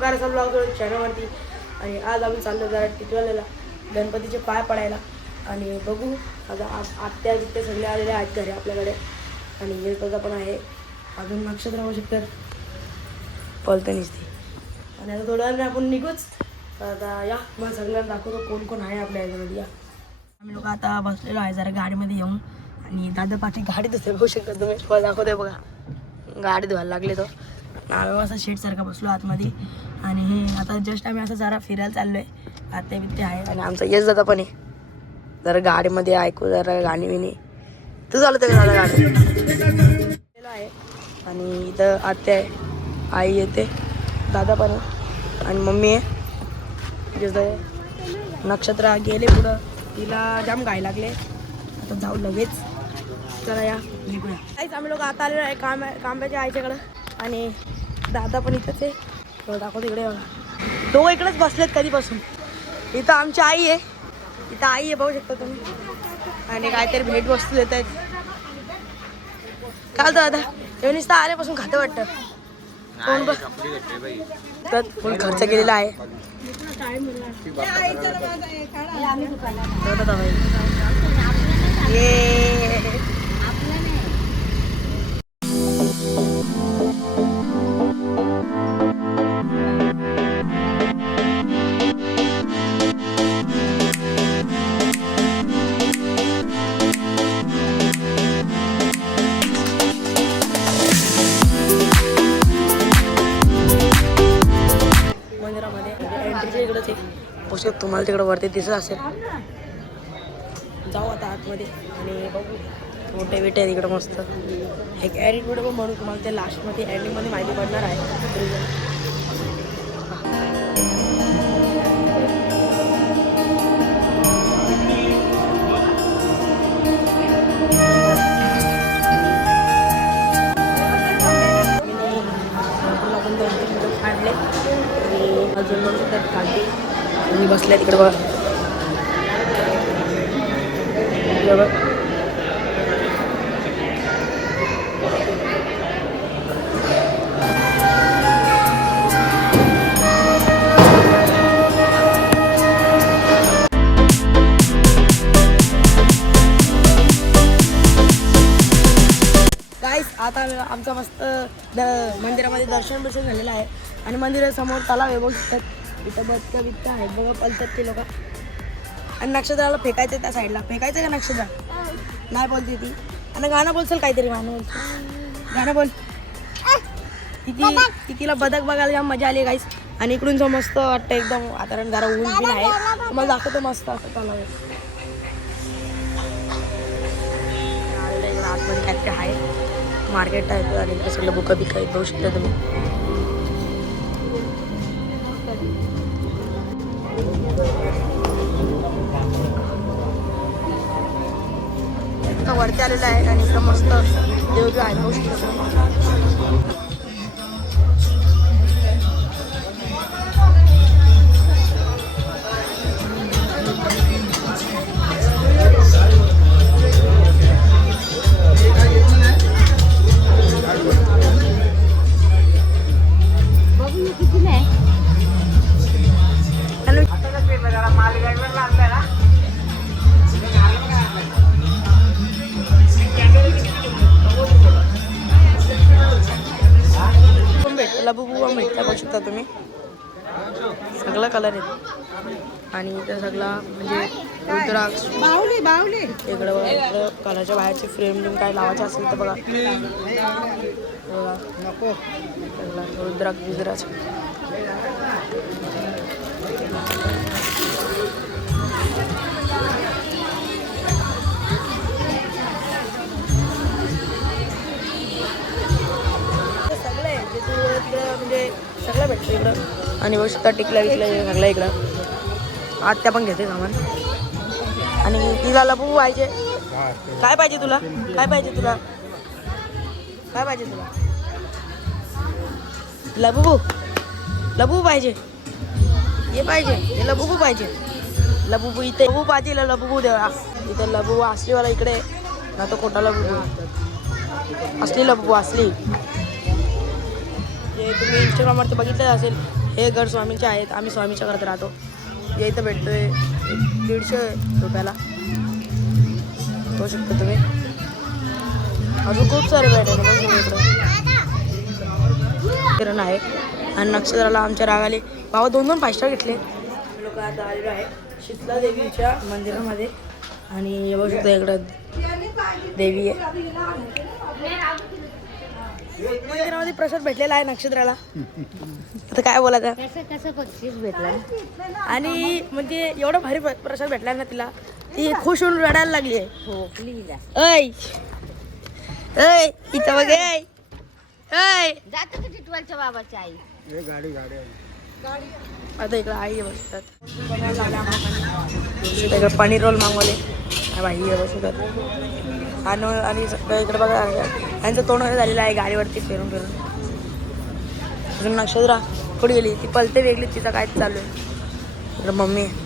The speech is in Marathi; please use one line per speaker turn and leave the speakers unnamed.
ओंकाराचा ब्लॉग चॅनलवरती. आणि आज आम्ही चाललो जरा टिटवाल्याला गणपतीचे पाय पडायला. आणि बघू आता आत्या बित्या सगळे आलेले आहेत घरी आपल्याकडे. आणि येतोचा पण आहे. अजून नक्षत्र होऊ शकतात. पलतणीच ती आणि आता थोड्या वेळ आपण निघूच. आता या मग सगळ्यांना दाखवतो कोण कोण आहे आपल्या याच्यामध्ये. या. आम्ही लोक आता बसलेलो आहे जरा गाडीमध्ये येऊन. आणि दादा पाठी गाडी दुसरे बघू शकता तुम्ही. दाखवते दाखवतोय बघा. गाडी धुवायला लागले तो. आम्ही असा शेटसारखा बसलो आतमध्ये. आणि हे आता जस्ट आम्ही असं जरा फिरायला चाललोय. आत्या बित्ते आहे. आणि आमचा यश दादा पण आहे. जरा गाडीमध्ये ऐकू जरा गाणी बिणी. तू झालं का झालं गाडी. आहे. आणि इथं आत्या आहे. आई येते. दादा पण आहे. आणि मम्मी आहे. यश दादा. नक्षत्र गेले पुढं. तिला जाम गाय लागले. आता जाऊ लगेच. चला या. निघूया. आम्ही लोक आता आलेलो आहे. काम कांब्याच्या आईच्याकडं. आणि दादा पण इथंच आहे. तो दाखवतो इकडे बघा. दोघं इकडेच बसलेत कधीपासून. इथं आमची आई आहे. इथं आई आहे बघू शकता तुम्ही. आणि काहीतरी भेट वस्तू देत आहेत. काय दादा? येऊन नुसतं आल्यापासून खातं वाटतं. कोण बघ तर फुल खर्च केलेला आहे. ये एंट्रीच्या आहे पोषक तुम्हाला तिकडं वरती दिसत असेल. जाऊ आता आतमध्ये आणि बघू. मोठे बिटे आहेत इकडं मस्त. एक ॲडिट व्हिडिओ पण म्हणून तुम्हाला ते लास्टमध्ये एंडिंगमध्ये माहिती पडणार आहे. बसल्या बसले तिकडे बघा. बघ. आता आमचं मस्त द मंदिरामध्ये दर्शन बिर्शन झालेलं आहे. आणि मंदिरासमोर तलाव आहे बघू शकतात. इथं बदकं बित्त आहेत बघा पलतात ते लोक. आणि नक्षत्राला फेकायचं त्या साईडला. फेकायचं का नक्षत्र नाही बोलते ती. आणि गाणं बोलशील काहीतरी गाणं बोलतो गाणं बोल. तिथे तिकीला बदक बघायला जाम मजा आली गाईस आणि इकडून जो मस्त वाटतं एकदम वातावरण जरा ऊन बिन आहे. तुम्हाला दाखवतो मस्त असं तलाव आतमध्ये काय आहे मार्केट आहे आणि इकडे सगळं बुकं बिकं बघू शकता तुम्ही. वरती आलेलं आहे आणि इकडं मस्त देवबी आहे. लबुबू पण भेटला बघू शकता तुम्ही सगळा कलर आहे आणि इथं सगळा म्हणजे रुद्राक्ष.
बावली बावली
इकडं कलरच्या बाहेरची फ्रेम बिम काय लावायची असेल तर बघा.
नको
सगळा रुद्राक्ष. आणि वस्तू टिकला विकला सगळं इकडं. आत्या पण घेते सामान. आणि तिला लपू पाहिजे. काय पाहिजे तुला? काय पाहिजे तुला? काय पाहिजे तुला? लबू लबू पाहिजे. हे पाहिजे. हे लबू पाहिजे. लबू इथे. लबू पाहिजे लबू देवा. इथे लबू असलीवाला इकडे. ना तो खोटा लबू असली लबू असली. ते तुम्ही इंस्टाग्रामवरती बघितलं असेल. हे घर स्वामींचे आहेत आम्ही स्वामीच्या घरात राहतो. या इथं आहे दीडशे रुपयाला. बघू शकता तुम्ही. अजून खूप सारे भेटायचे इकडं. किरण आहे. आणि नक्षत्राला आमच्या रागाले बाबा दोन दोन फाय स्टार घेतले. लोक आता आलेलो आहे शीतला देवीच्या मंदिरामध्ये. आणि बघू शकता इकडं देवी आहे. मंदिरामध्ये प्रसाद भेटलेला आहे नक्षत्राला. आता काय बोलायचं?
कसं कसं बक्षीस भेटलं?
आणि म्हणजे एवढा भारी प्र- प्रसाद भेटला ना तिला. ती खुश होऊन रडायला लागली आहे.
हो
ऐ! इथं बघ ऐ!
जातो का टिटवालच्या बाबाची आई?
आता इकडं आई बसतात. इकडे पनीर रोल मागवले. बाई बसतात आणि आणि इकडे बघा यांचं तोंड वगैरे झालेलं आहे गाडीवरती फिरून फिरून अजून नक्षत्रा कुठे गेली ती पलते वेगळी तिचं काय चालू आहे इकडं मम्मी आहे.